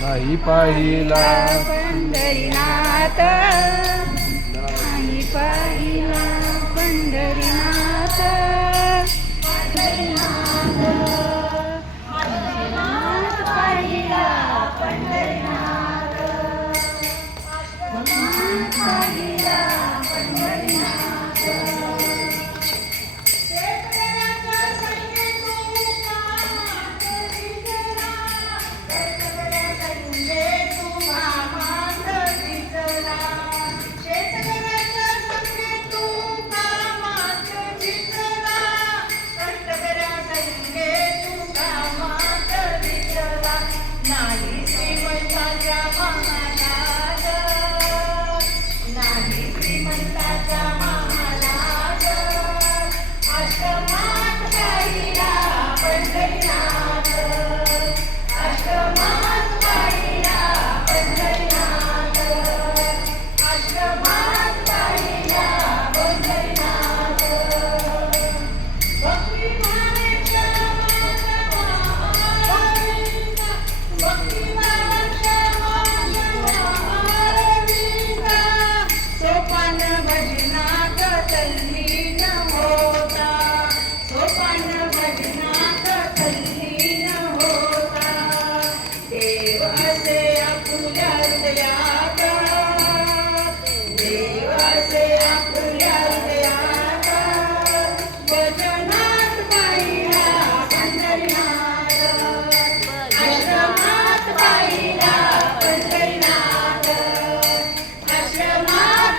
नाही पाहिला. पंढरीनाथ नाही पाहिला पंढरीनाथ. Messiah.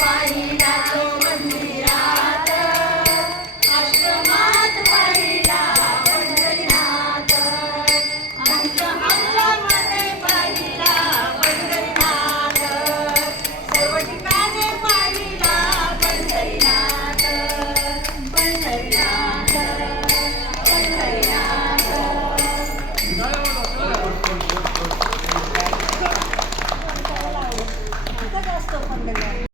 পারি না